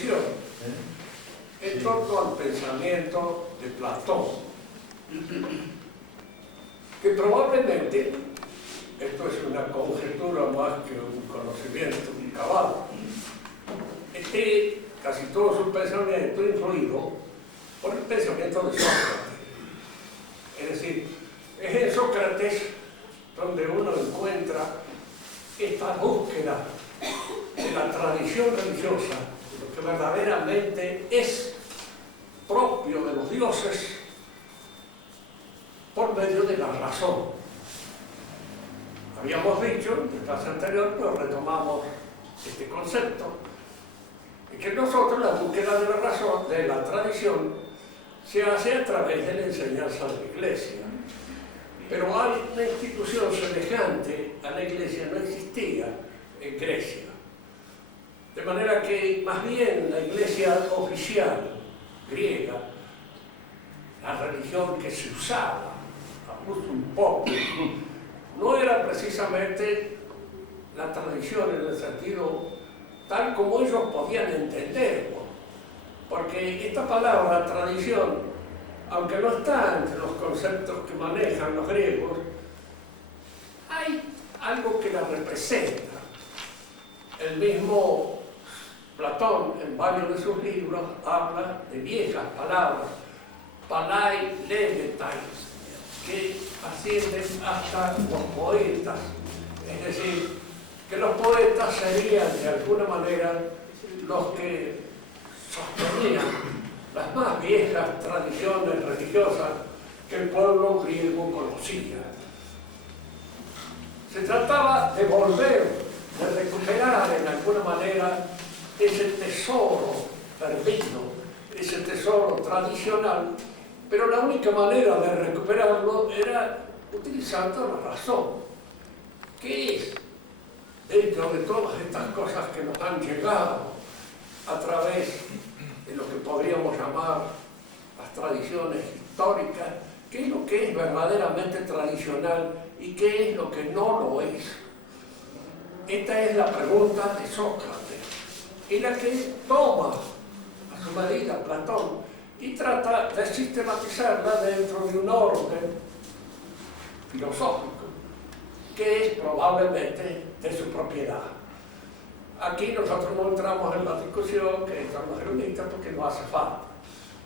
exposición en torno al pensamiento de Platón, que probablemente, esto es una conjetura más que un conocimiento cabal, esté casi todo su pensamiento influido por el pensamiento de Sócrates. Es decir, es en Sócrates donde uno encuentra esta búsqueda de la tradición religiosa, lo que verdaderamente es propio de los dioses, por medio de la razón. Habíamos dicho en la clase anterior, pero retomamos este concepto, de que nosotros la búsqueda de la razón, de la tradición, se hace a través de la enseñanza de la Iglesia. Pero hay una institución semejante a la Iglesia no existía en Grecia. De manera que más bien la Iglesia oficial griega, la religión que se usaba, un poco, no era precisamente la tradición en el sentido tal como ellos podían entenderlo. Porque esta palabra tradición, aunque no está entre los conceptos que manejan los griegos, hay algo que la representa. El mismo Platón, en varios de sus libros, habla de viejas palabras, palai legetais, que ascienden hasta los poetas. Es decir, que los poetas serían de alguna manera los que sostenían las más viejas tradiciones religiosas que el pueblo griego conocía. Se trataba de volver, de recuperar en alguna manera ese tesoro perdido, ese tesoro tradicional, pero la única manera de recuperarlo era utilizando la razón. ¿Qué es? Dentro de todas estas cosas que nos han llegado a través de lo que podríamos llamar las tradiciones históricas, ¿qué es lo que es verdaderamente tradicional y qué es lo que no lo es? Esta es la pregunta de Sócrates, y la que toma a su medida Platón y trata de sistematizarla dentro de un orden filosófico que es probablemente de su propiedad. Aquí nosotros no entramos en la discusión que entran los eruditos porque no hace falta.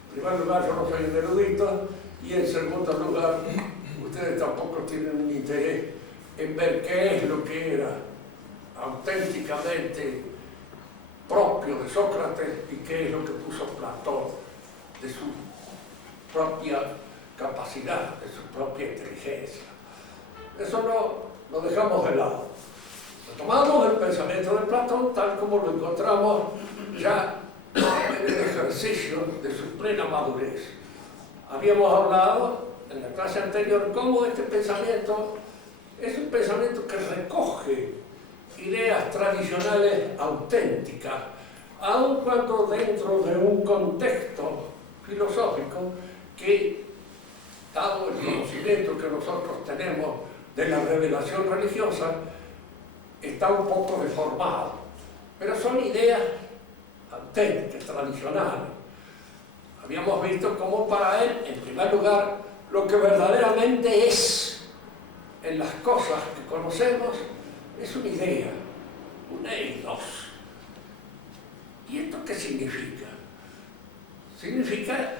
En primer lugar, yo no soy un erudito, y en segundo lugar, ustedes tampoco tienen un interés en ver qué es lo que era auténticamente propio de Sócrates y qué es lo que puso Platón de su propia capacidad, de su propia inteligencia. Eso lo dejamos de lado. Tomamos el pensamiento de Platón tal como lo encontramos ya en el ejercicio de su plena madurez. Habíamos hablado en la clase anterior cómo este pensamiento es un pensamiento que recoge ideas tradicionales auténticas, aun cuando dentro de un contexto filosófico que, dado el conocimiento que nosotros tenemos de la revelación religiosa, está un poco deformado, pero son ideas auténticas, tradicionales. Habíamos visto cómo para él, en primer lugar, lo que verdaderamente es en las cosas que conocemos es una idea, un eidos. ¿Y esto qué significa? Significa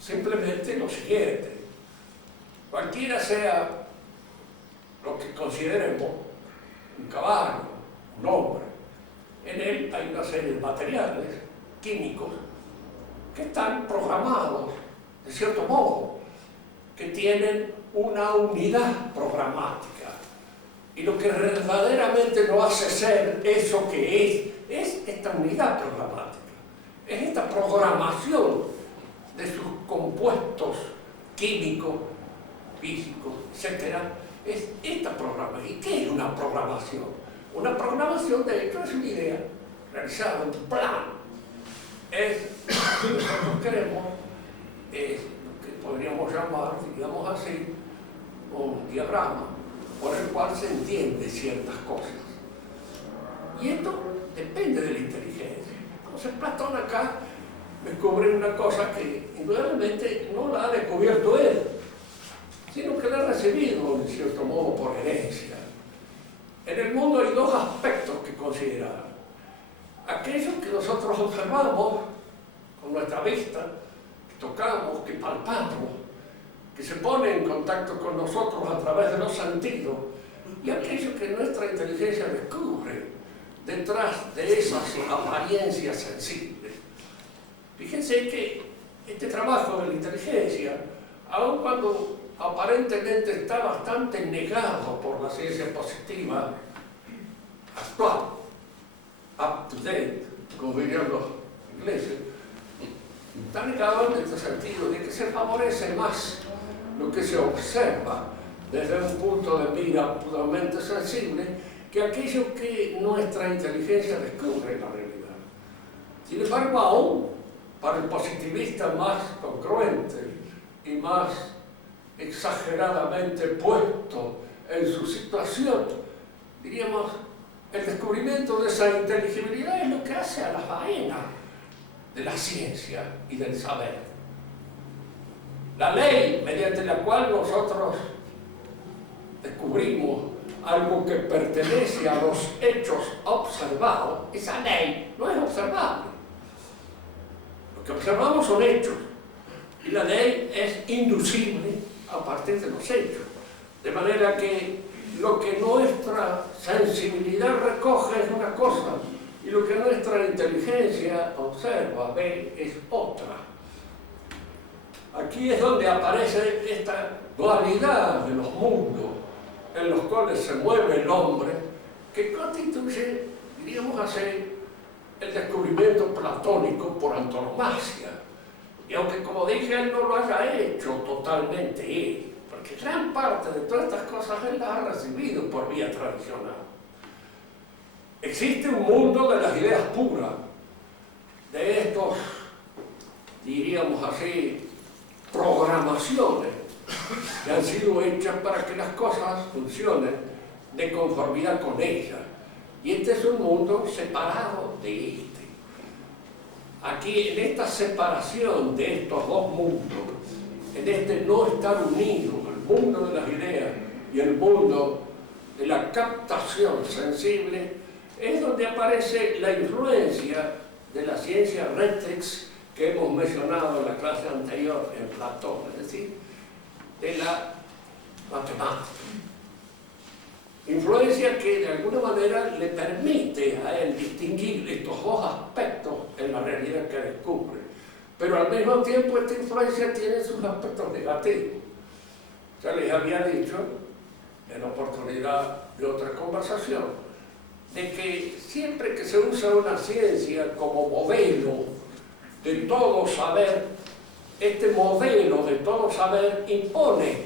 simplemente lo siguiente: cualquiera sea lo que consideremos un caballo, un hombre, en él hay una serie de materiales químicos que están programados, de cierto modo, que tienen una unidad programática. Y lo que verdaderamente lo hace ser eso que es esta unidad programática. Es esta programación de sus compuestos químicos, físicos, etc. Es esta programación. ¿Y qué es una programación? Una programación, de hecho, es una idea realizada, un plan. Es lo que nosotros queremos, es lo que podríamos llamar, digamos así, un diagrama por el cual se entiende ciertas cosas. Y esto depende de la inteligencia. Entonces Platón acá descubre una cosa que indudablemente no la ha descubierto él, sino que la ha recibido en cierto modo por herencia. En el mundo hay dos aspectos que considerar. Aquellos que nosotros observamos con nuestra vista, que tocamos, que palpamos, que se pone en contacto con nosotros a través de los sentidos, y aquello que nuestra inteligencia descubre detrás de esas apariencias sensibles. Fíjense que este trabajo de la inteligencia, aun cuando aparentemente está bastante negado por la ciencia positiva actual, up to date, como dirían los ingleses, está negado en este sentido de que se favorece más lo que se observa desde un punto de mira puramente sensible que aquello que nuestra inteligencia descubre en la realidad. Sin embargo, aún para el positivista más congruente y más exageradamente puesto en su situación, diríamos, el descubrimiento de esa inteligibilidad es lo que hace a la faena de la ciencia y del saber. La ley mediante la cual nosotros descubrimos algo que pertenece a los hechos observados, esa ley no es observable. Lo que observamos son hechos y la ley es inducible a partir de los hechos. De manera que lo que nuestra sensibilidad recoge es una cosa y lo que nuestra inteligencia observa, ve, es otra. Aquí es donde aparece esta dualidad de los mundos en los cuales se mueve el hombre, que constituye, diríamos así, el descubrimiento platónico por antonomasia. Y aunque, como dije, él no lo haya hecho totalmente él, porque gran parte de todas estas cosas él las ha recibido por vía tradicional. Existe un mundo de las ideas puras, de estos, diríamos así, programaciones que han sido hechas para que las cosas funcionen de conformidad con ellas. Y este es un mundo separado de este. Aquí, en esta separación de estos dos mundos, en este no estar unidos, el mundo de las ideas y el mundo de la captación sensible, es donde aparece la influencia de la ciencia rectrix que hemos mencionado en la clase anterior en Platón, es decir, de la matemática. Influencia que de alguna manera le permite a él distinguir estos dos aspectos en la realidad que descubre. Pero al mismo tiempo esta influencia tiene sus aspectos negativos. Ya les había dicho, en oportunidad de otra conversación, de que siempre que se usa una ciencia como modelo de todo saber, este modelo de todo saber impone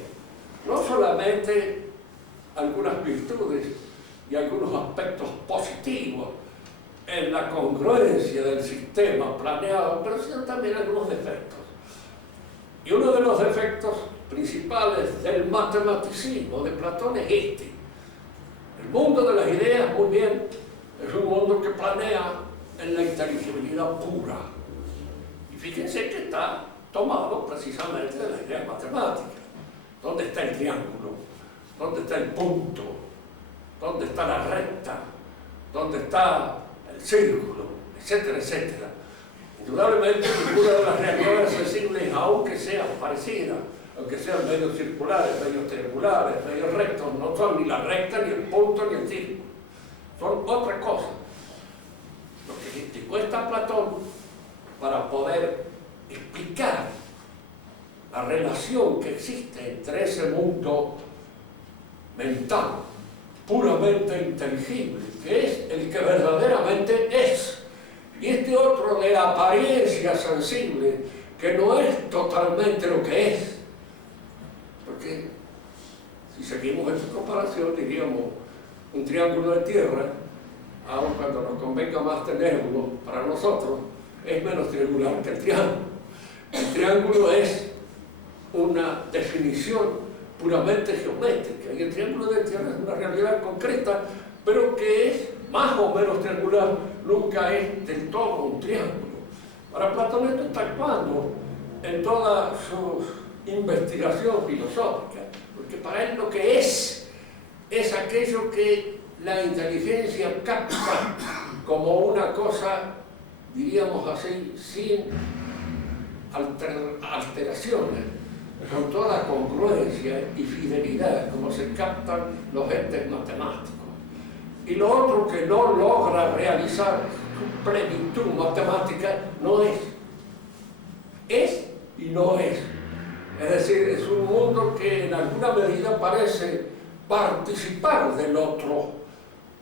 no solamente algunas virtudes y algunos aspectos positivos en la congruencia del sistema planeado, pero sino también algunos defectos. Y uno de los defectos principales del matematicismo de Platón es este. El mundo de las ideas, muy bien, es un mundo que planea en la inteligibilidad pura. Y fíjense que está tomado precisamente de las ideas matemáticas. ¿Dónde está el triángulo? ¿Dónde está el punto? ¿Dónde está la recta? ¿Dónde está el círculo? Etcétera, etcétera. Indudablemente, ninguna de las realidades sensibles, aunque sean parecidas, aunque sean medios circulares, medios triangulares, medios rectos, no son ni la recta, ni el punto, ni el círculo. Son otra cosa. Lo que le cuesta a Platón para poder explicar la relación que existe entre ese mundo mental, puramente inteligible, que es el que verdaderamente es, y este otro de apariencia sensible, que no es totalmente lo que es. Porque si seguimos esta comparación, diríamos, un triángulo de tierra, aun cuando nos convenga más tenerlo para nosotros, es menos triangular que el triángulo. El triángulo es una definición puramente geométrica, y el triángulo de tierra es una realidad concreta, pero que es más o menos triangular, nunca es del todo un triángulo. Para Platón esto está actuando en toda su investigación filosófica, porque para él lo que es aquello que la inteligencia capta como una cosa, diríamos así, sin alteraciones, con toda congruencia y fidelidad, como se captan los entes matemáticos. Y lo otro que no logra realizar su plenitud matemática no es. Es y no es. Es decir, es un mundo que en alguna medida parece participar del otro,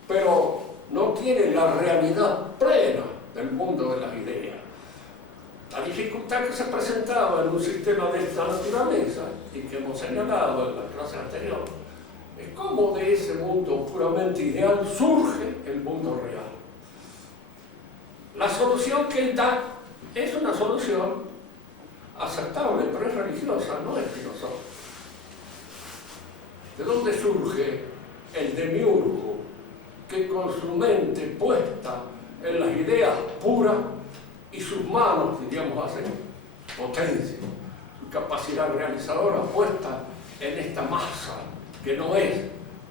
pero no tiene la realidad plena del mundo de las ideas. La dificultad que se presentaba en un sistema de esta naturaleza, y que hemos señalado en la clase anterior, es cómo de ese mundo puramente ideal surge el mundo real. La solución que él da es una solución aceptable, pero es religiosa, no es filosófica. ¿De dónde surge el demiurgo que con su mente puesta en las ideas puras y sus manos, diríamos así, potencia, su capacidad realizadora puesta en esta masa que no es,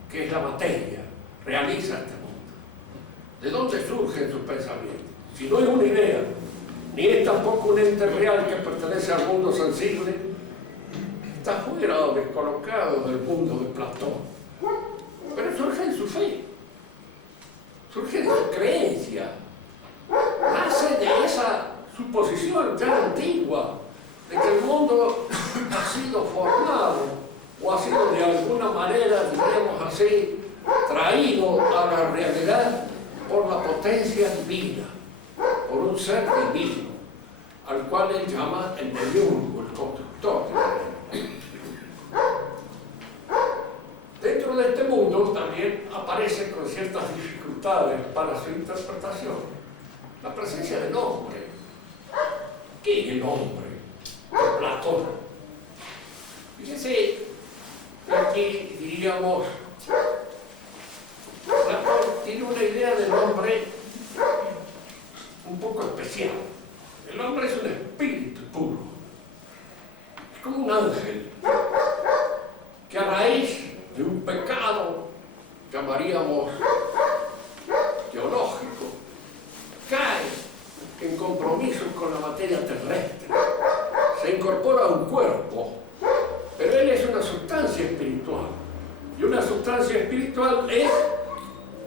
que es la materia, realiza este mundo? ¿De dónde surge su pensamiento? Si no es una idea, ni es tampoco un ente real que pertenece al mundo sensible, está fuera o descolocado del mundo de Platón. Pero surge en su fe, surge de su creencia, nace de esa suposición ya antigua de que el mundo ha sido formado o ha sido de alguna manera, diríamos así, traído a la realidad por la potencia divina, por un ser divino, al cual él llama el demiurgo, el constructor de la realidad. Dentro de este mundo también aparece con ciertas dificultades para su interpretación la presencia del hombre. ¿Qué es el hombre? Platón. Fíjense que aquí diríamos, Platón tiene una idea del hombre un poco especial. El hombre es un espíritu puro, es como un ángel que a raíz de un pecado, llamaríamos teológico, cae en compromiso con la materia terrestre, se incorpora a un cuerpo, pero él es una sustancia espiritual, y una sustancia espiritual es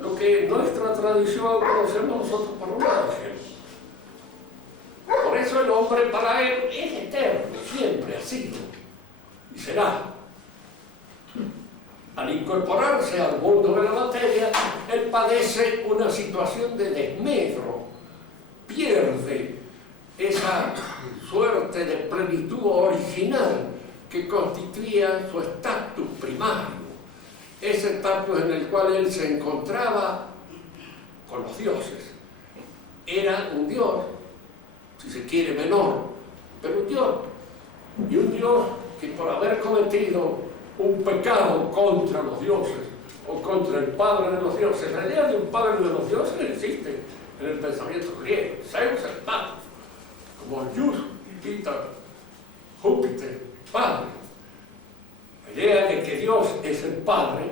lo que en nuestra tradición conocemos nosotros por un ángel. Por eso el hombre para él es eterno, siempre ha sido y será. Al incorporarse al mundo de la materia, él padece una situación de desmedro, pierde esa suerte de plenitud original que constituía su estatus primario, ese estatus en el cual él se encontraba con los dioses. Era un dios, si se quiere menor, pero un dios, y un dios que por haber cometido un pecado contra los dioses o contra el padre de los dioses. La idea de un padre de los dioses existe en el pensamiento griego. Zeus el padre, como Júpiter, padre. La idea de que Dios es el padre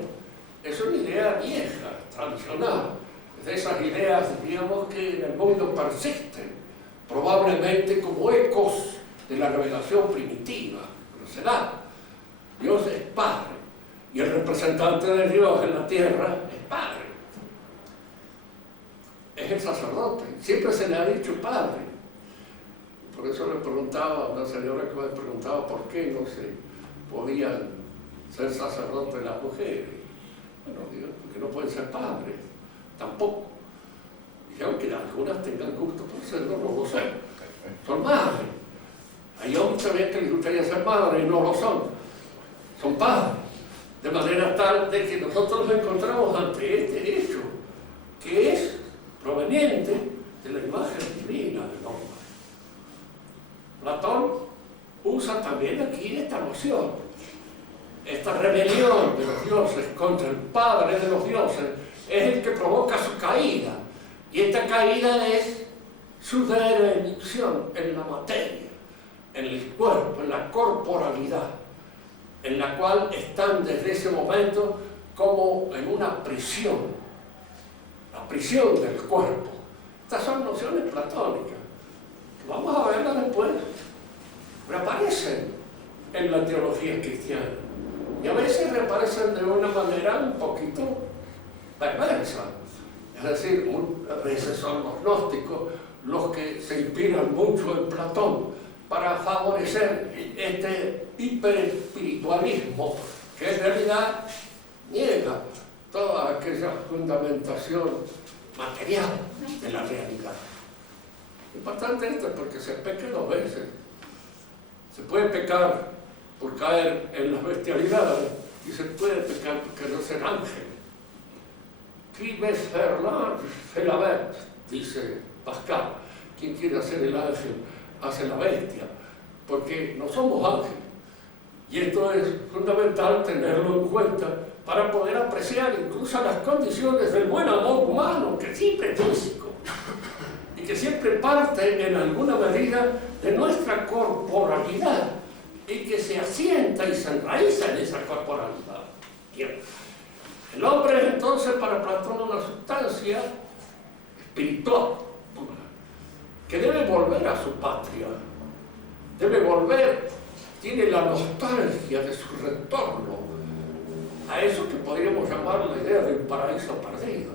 es una idea vieja, tradicional. Es de esas ideas, diríamos, que en el mundo persisten, probablemente como ecos de la revelación primitiva, pero se da. Dios es Padre, y el representante de Dios en la tierra es Padre. Es el sacerdote, siempre se le ha dicho Padre. Por eso le preguntaba a una señora que me preguntaba por qué no se podían ser sacerdotes las mujeres. Bueno, digo, porque no pueden ser padres, tampoco. Y aunque algunas tengan gusto por serlo, no lo sé. Son madres. Hay hombres también que les gustaría ser madres y no lo son. Son padres, de manera tal de que nosotros nos encontramos ante este hecho, que es proveniente de la imagen divina del hombre. Platón usa también aquí esta noción, esta rebelión de los dioses contra el padre de los dioses, es el que provoca su caída. Y esta caída es su derelición en la materia, en el cuerpo, en la corporalidad, en la cual están desde ese momento como en una prisión, la prisión del cuerpo. Estas son nociones platónicas. Vamos a verlas después. Reaparecen en la teología cristiana. Y a veces reaparecen de una manera un poquito perversa. Es decir, a veces son los gnósticos los que se inspiran mucho en Platón para favorecer este hiperespiritualismo que en realidad niega toda aquella fundamentación material de la realidad. Importante esto porque se peca dos veces. Se puede pecar por caer en las bestialidades y se puede pecar por querer ser ángel. Qui veut faire l'ange fait la bête, dice Pascal. Quien quiere hacer el ángel hace la bestia, porque no somos ángeles. Y esto es fundamental tenerlo en cuenta para poder apreciar incluso las condiciones del buen amor humano, que siempre es físico y que siempre parte en alguna medida de nuestra corporalidad y que se asienta y se enraiza en esa corporalidad. Bien. El hombre es entonces para Platón una sustancia espiritual que debe volver a su patria, debe volver, tiene la nostalgia de su retorno a eso que podríamos llamar la idea del paraíso perdido,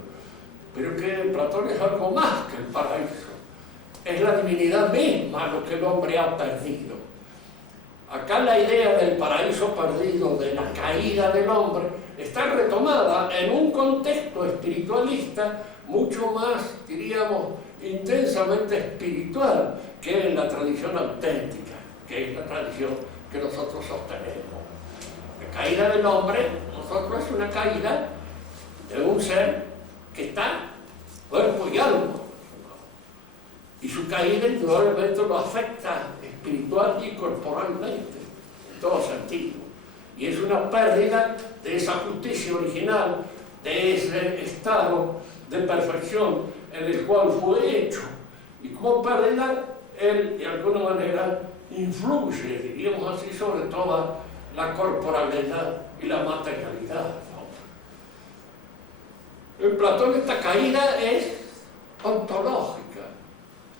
pero que en Platón es algo más que el paraíso, es la divinidad misma lo que el hombre ha perdido. Acá la idea del paraíso perdido, de la caída del hombre, está retomada en un contexto espiritualista mucho más, diríamos, intensamente espiritual que en la tradición auténtica, que es la tradición que nosotros sostenemos. La caída del hombre, nosotros es una caída de un ser que está cuerpo y alma. Y su caída indudablemente lo afecta espiritual y corporalmente, en todo sentido. Y es una pérdida de esa justicia original, de ese estado de perfección en el cual fue hecho. Y como pérdida, él de alguna manera influye, diríamos así, sobre toda la corporalidad y la materialidad. En Platón esta caída es ontológica,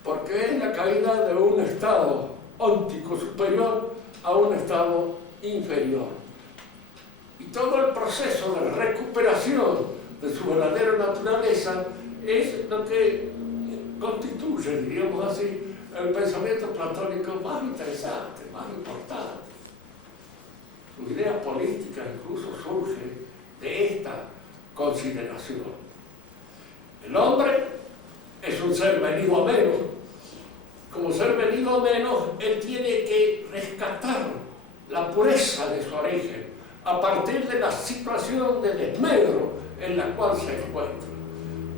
porque es la caída de un estado óntico superior a un estado inferior. Y todo el proceso de recuperación de su verdadera naturaleza es lo que constituye, diríamos así, el pensamiento platónico más interesante, más importante. Su idea política incluso surge de esta consideración. El hombre es un ser venido a menos. Como ser venido a menos, él tiene que rescatar la pureza de su origen a partir de la situación de desmedro en la cual se encuentra.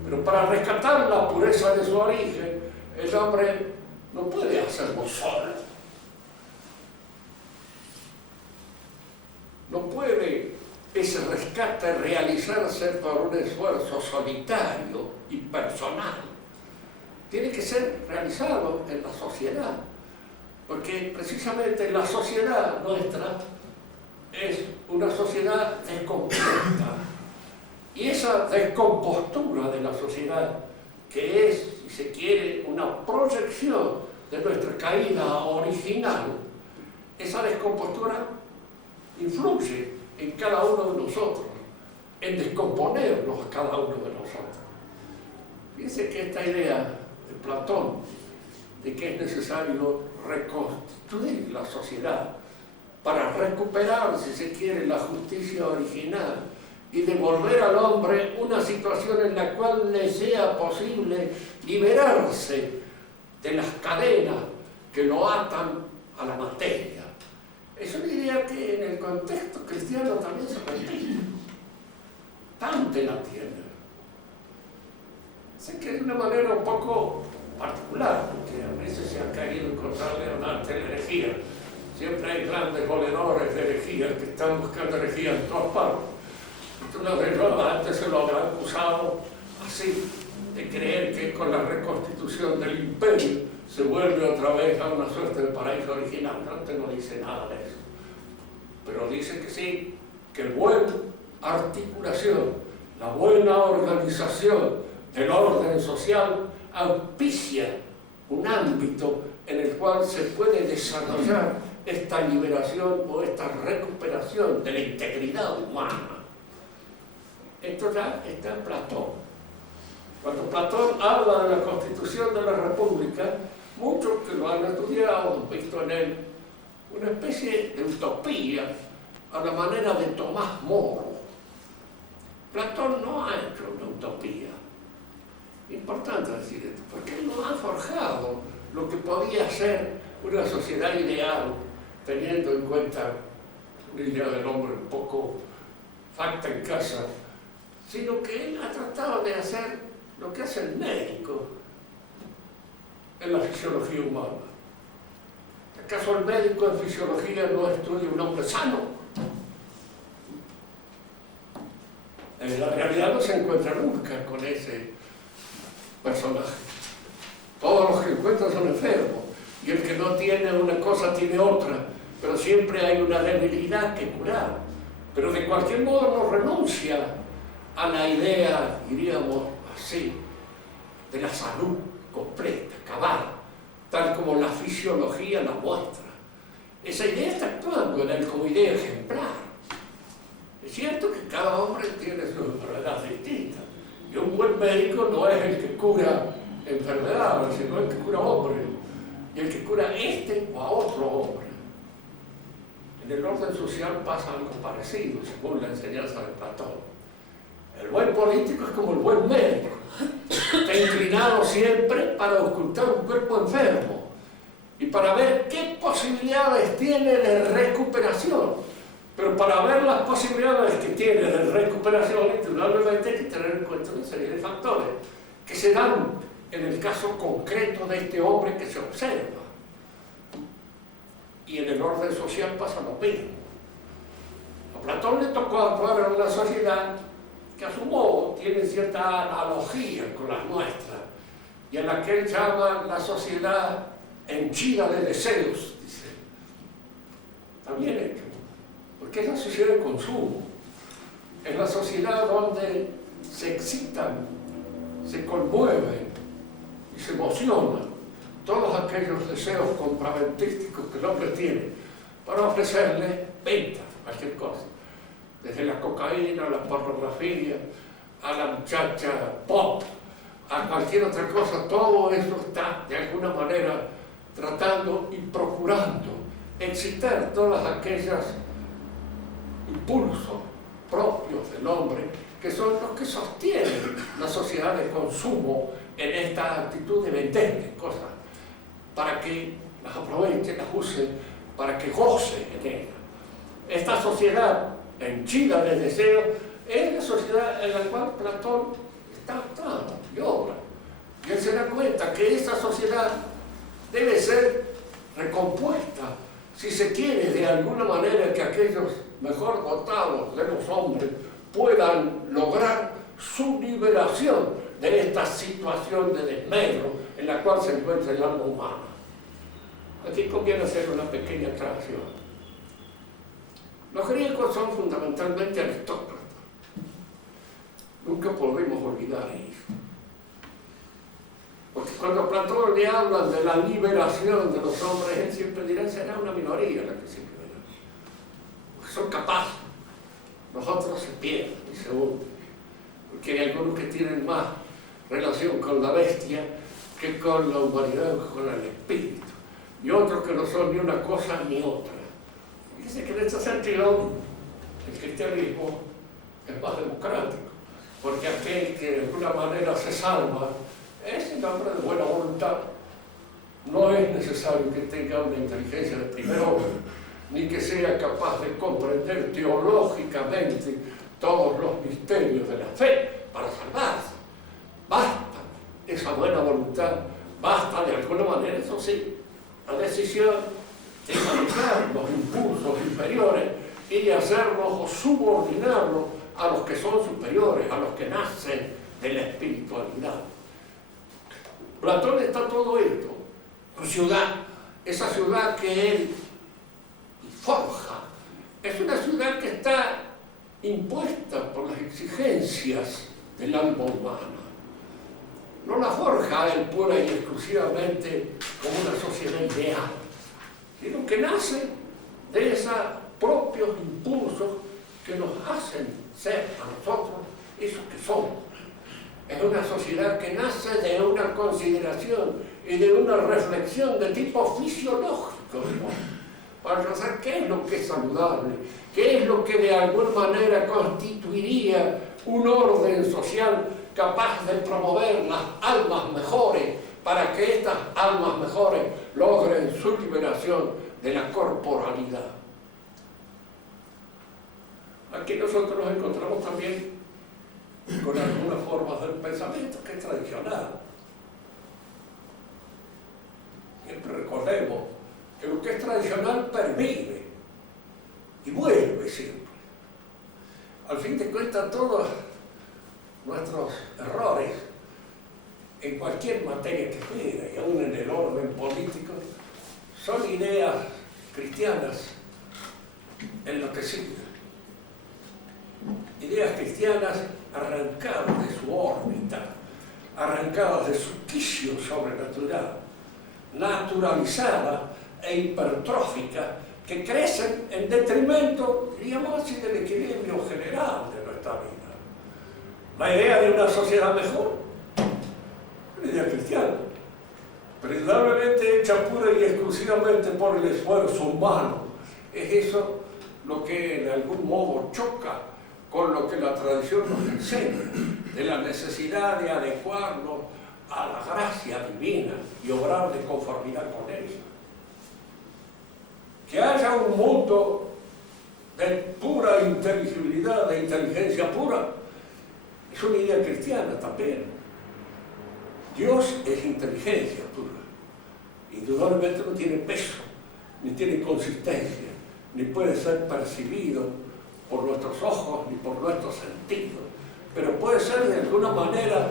Pero para rescatar la pureza de su origen, el hombre no puede hacerlo solo. No puede ese rescate realizarse por un esfuerzo solitario y personal. Tiene que ser realizado en la sociedad, porque precisamente la sociedad nuestra es una sociedad descompuesta. Y esa descompostura de la sociedad, que es, si se quiere, una proyección de nuestra caída original, esa descompostura influye en cada uno de nosotros, en descomponernos a cada uno de nosotros. Fíjense que esta idea de Platón, de que es necesario reconstituir la sociedad para recuperar, si se quiere, la justicia original y devolver al hombre una situación en la cual le sea posible liberarse de las cadenas que lo atan a la materia. Es una idea que en el contexto cristiano también se repite. Dante la tiene. Sé que de una manera un poco particular, porque a veces se ha querido encontrarle a Dante la herejía. Siempre hay grandes goleadores de herejías que están buscando herejías en todas partes. Entonces, antes se lo habrá acusado así, de creer que con la reconstitución del imperio se vuelve otra vez a una suerte de paraíso original. Antes no dice nada de eso. Pero dice que sí, que la buena articulación, la buena organización del orden social auspicia un ámbito en el cual se puede desarrollar esta liberación o esta recuperación de la integridad humana. Esto ya está en Platón. Cuando Platón habla de la constitución de la República, muchos que lo han estudiado han visto en él una especie de utopía a la manera de Tomás Moro. Platón no ha hecho una utopía. Importante decir esto, porque él no ha forjado lo que podía ser una sociedad ideal, teniendo en cuenta una idea del hombre un poco facta en casa, sino que él ha tratado de hacer lo que hace el médico en la fisiología humana. ¿Acaso el médico en fisiología no estudia un hombre sano? En la realidad no se encuentra nunca con ese personaje. Todos los que encuentran son enfermos, y el que no tiene una cosa tiene otra, pero siempre hay una debilidad que curar. Pero de cualquier modo no renuncia a la idea, diríamos así, de la salud completa, cabal, tal como la fisiología la muestra. Esa idea está actuando en él como idea ejemplar. Es cierto que cada hombre tiene sus enfermedades distintas, y un buen médico no es el que cura enfermedades, sino el que cura hombres, y el que cura o a otro hombre. En el orden social pasa algo parecido, según la enseñanza de Platón. El buen político es como el buen médico. Está inclinado siempre para ocultar un cuerpo enfermo y para ver qué posibilidades tiene de recuperación. Pero para ver las posibilidades que tiene de recuperación, indudablemente hay que tener en cuenta una serie de factores que se dan en el caso concreto de este hombre que se observa. Y en el orden social pasa lo mismo. A Platón le tocó actuar en una sociedad que a su modo tiene cierta analogía con las nuestras, y en la que él llama la sociedad henchida de deseos, dice. Está bien hecho, porque es la sociedad de consumo, es la sociedad donde se excitan, se conmueven y se emocionan todos aquellos deseos compraventísticos que el hombre tiene para ofrecerle ventas, cualquier cosa. Desde la cocaína, a la pornografía, a la muchacha pop, a cualquier otra cosa, todo eso está de alguna manera tratando y procurando excitar todas aquellas impulsos propios del hombre que son los que sostienen la sociedad de consumo en esta actitud de venderle cosas para que las aproveche, las use, para que goce en ella. Esta sociedad henchida de deseos es la sociedad en la cual Platón está actuando y obra. Y él se da cuenta que esa sociedad debe ser recompuesta, si se quiere, de alguna manera que aquellos mejor dotados de los hombres puedan lograr su liberación de esta situación de desmedro en la cual se encuentra el alma humana. Aquí conviene hacer una pequeña aclaración. Los griegos son fundamentalmente aristócratas. Nunca podemos olvidar eso. Porque cuando a Platón le hablan de la liberación de los hombres, él siempre dirá, será una minoría la que se libera. Porque son capaces. Los otros se pierden y se hunden. Porque hay algunos que tienen más relación con la bestia que con la humanidad, que con el espíritu. Y otros que no son ni una cosa ni otra. Dice que en este sentido el cristianismo es más democrático, porque aquel que de alguna manera se salva es el hombre de buena voluntad. No es necesario que tenga una inteligencia de primer orden, ni que sea capaz de comprender teológicamente todos los misterios de la fe para salvarse. Basta esa buena voluntad, basta de alguna manera, eso sí, la decisión de manejar los impulsos inferiores y de hacerlos o subordinarlos a los que son superiores, a los que nacen de la espiritualidad. Platón está todo esto. Ciudad, esa ciudad que él forja, es una ciudad que está impuesta por las exigencias del alma humana. No la forja él pura y exclusivamente como una sociedad ideal, sino que nace de esos propios impulsos que nos hacen ser a nosotros esos que somos. Es una sociedad que nace de una consideración y de una reflexión de tipo fisiológico, para saber qué es lo que es saludable, qué es lo que de alguna manera constituiría un orden social capaz de promover las almas mejores, para que estas almas mejores logren su liberación de la corporalidad. Aquí nosotros nos encontramos también con algunas formas del pensamiento que es tradicional. Siempre recordemos que lo que es tradicional pervive y vuelve siempre. Al fin de cuentas, todos nuestros errores en cualquier materia que fuera, y aún en el orden político, son ideas cristianas enloquecidas. Ideas cristianas arrancadas de su órbita, arrancadas de su quicio sobrenatural, naturalizadas e hipertróficas, que crecen en detrimento, diríamos así, del equilibrio general de nuestra vida. La idea de una sociedad mejor, una idea cristiana, pero indudablemente hecha pura y exclusivamente por el esfuerzo humano. Es eso lo que en algún modo choca con lo que la tradición nos enseña, de la necesidad de adecuarnos a la gracia divina y obrar de conformidad con ella. Que haya un mundo de pura inteligibilidad, de inteligencia pura, es una idea cristiana también. Dios es inteligencia pura. Indudablemente no tiene peso, ni tiene consistencia, ni puede ser percibido por nuestros ojos ni por nuestros sentidos, pero puede ser de alguna manera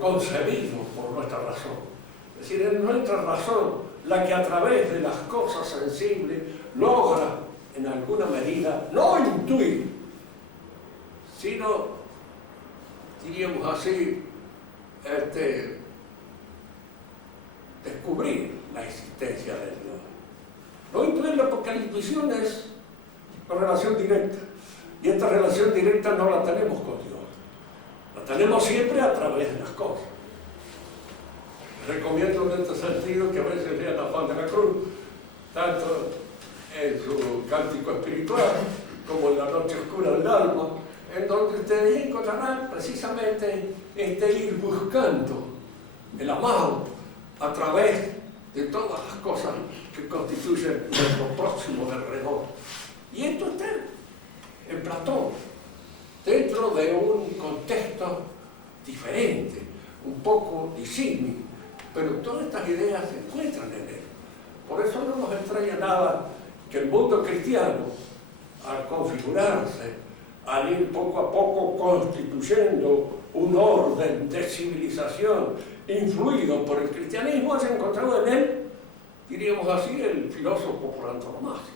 concebido por nuestra razón. Es decir, es nuestra razón la que a través de las cosas sensibles logra en alguna medida no intuir, sino, diríamos así, descubrir la existencia de Dios. No intuirla porque la intuición es una relación directa, y esta relación directa no la tenemos con Dios, la tenemos siempre a través de las cosas. Recomiendo en este sentido que a veces lean a Juan de la Cruz, tanto en su cántico espiritual como en la noche oscura del alma, en donde ustedes encontrarán precisamente ir buscando el amado a través de todas las cosas que constituyen nuestro próximo alrededor. Y esto está en Platón, dentro de un contexto diferente, un poco disímil, pero todas estas ideas se encuentran en él. Por eso no nos extraña nada que el mundo cristiano, al configurarse, al ir poco a poco constituyendo un orden de civilización influido por el cristianismo, haya encontrado en él, diríamos así, el filósofo por antonomasia,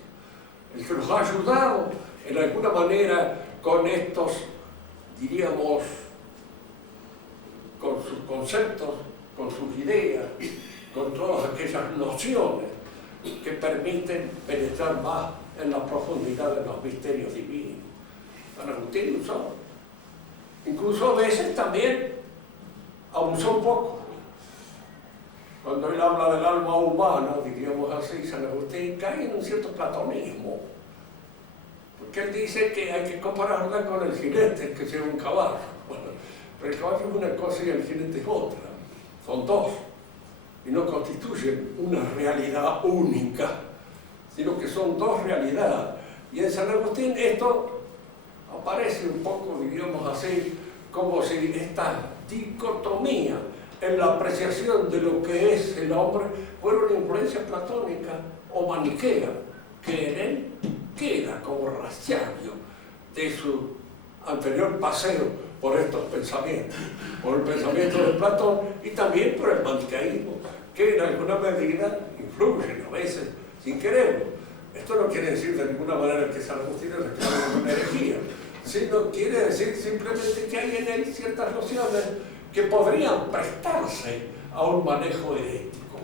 el que nos ha ayudado en alguna manera con estos, diríamos, con sus conceptos, con sus ideas, con todas aquellas nociones que permiten penetrar más en la profundidad de los misterios divinos. San Agustín usó, incluso a veces también abusó un poco. Cuando él habla del alma humana, diríamos así, San Agustín cae en un cierto platonismo, porque él dice que hay que compararla con el jinete, que sea un caballo. Bueno, pero el caballo es una cosa y el jinete es otra, son dos, y no constituyen una realidad única, sino que son dos realidades. Y en San Agustín esto aparece un poco, diríamos así, como si esta dicotomía en la apreciación de lo que es el hombre fuera una influencia platónica o maniquea, que en él queda como rastreario de su anterior paseo por estos pensamientos, por el pensamiento de Platón y también por el maniqueísmo, que en alguna medida influyen a veces sin quererlo. Esto no quiere decir de ninguna manera que San Agustín reclame una herejía, sino quiere decir simplemente que hay en él ciertas nociones que podrían prestarse a un manejo herético.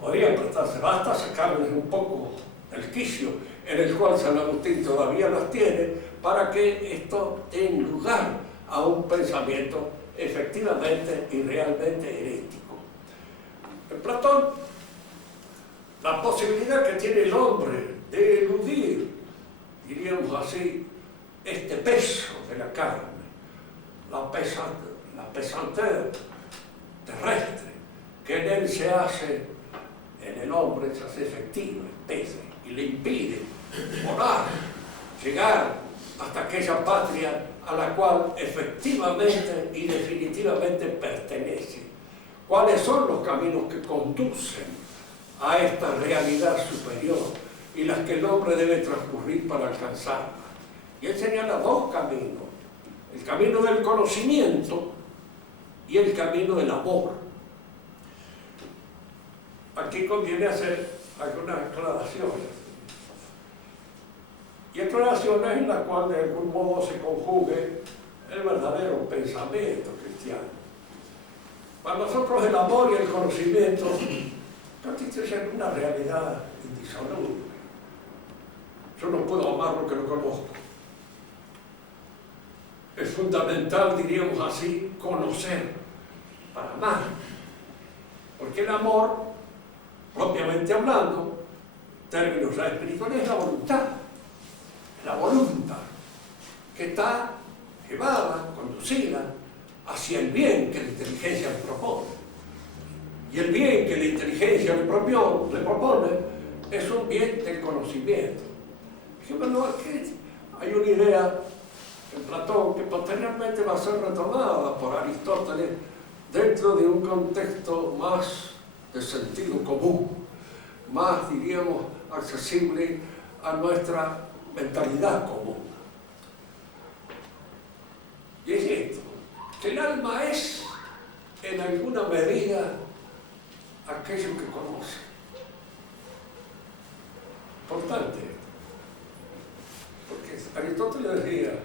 Podrían prestarse, basta sacarles un poco el quicio en el cual San Agustín todavía las tiene para que esto dé lugar a un pensamiento efectivamente y realmente herético. En Platón, la posibilidad que tiene el hombre de eludir, diríamos así, este peso de la carne, la pesantez terrestre que en él se hace, en el hombre se hace efectiva, pesa y le impide volar, llegar hasta aquella patria a la cual efectivamente y definitivamente pertenece. ¿Cuáles son los caminos que conducen a esta realidad superior y las que el hombre debe transcurrir para alcanzarla? Y él señala dos caminos: el camino del conocimiento y el camino del amor. Aquí conviene hacer algunas aclaraciones. Y aclaraciones en las cuales de algún modo se conjugue el verdadero pensamiento cristiano. Para nosotros el amor y el conocimiento constituyen una realidad indisoluble. Yo no puedo amar lo que no conozco. Es fundamental, diríamos así, conocer para amar. Porque el amor, propiamente hablando, en términos espirituales, es la voluntad. La voluntad que está llevada, conducida hacia el bien que la inteligencia le propone. Y el bien que la inteligencia le propone es un bien del conocimiento. Bueno, aquí hay una idea en Platón que posteriormente va a ser retomada por Aristóteles dentro de un contexto más de sentido común, más, diríamos, accesible a nuestra mentalidad común. Y es esto, que el alma es, en alguna medida, aquello que conoce. Importante esto, porque Aristóteles decía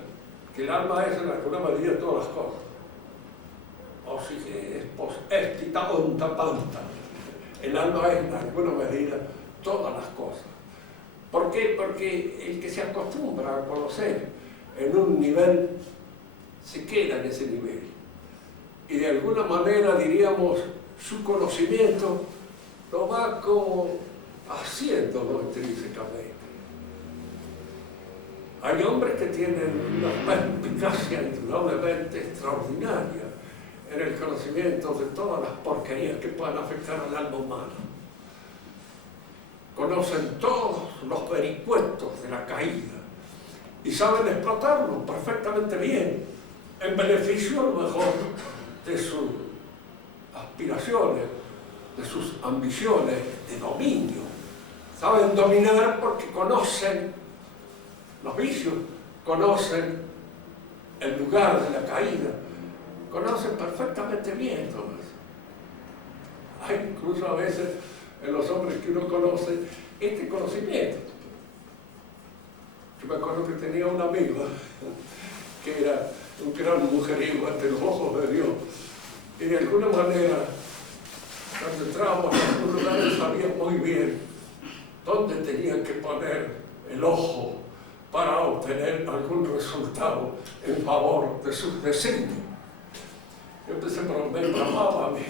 que el alma es, en alguna medida, todas las cosas. O si es estita onta panta. El alma es, en alguna medida, todas las cosas. ¿Por qué? Porque el que se acostumbra a conocer en un nivel, se queda en ese nivel. Y de alguna manera, diríamos, su conocimiento lo va como haciéndolo intrínsecamente. Hay hombres que tienen una perspicacia indudablemente extraordinaria en el conocimiento de todas las porquerías que puedan afectar al alma humana. Conocen todos los vericuetos de la caída y saben explotarlo perfectamente bien, en beneficio a lo mejor de sus aspiraciones, de sus ambiciones de dominio. Saben dominar porque conocen los vicios, conocen el lugar de la caída, conocen perfectamente bien todo eso. Hay incluso a veces en los hombres que uno conoce este conocimiento. Yo me acuerdo que tenía un amigo que era un gran mujeriego ante los ojos de Dios, y de alguna manera, cuando entrábamos en algún lugar, él sabía muy bien dónde tenían que poner el ojo para obtener algún resultado en favor de sus designios. Yo empecé me bramaba a mí,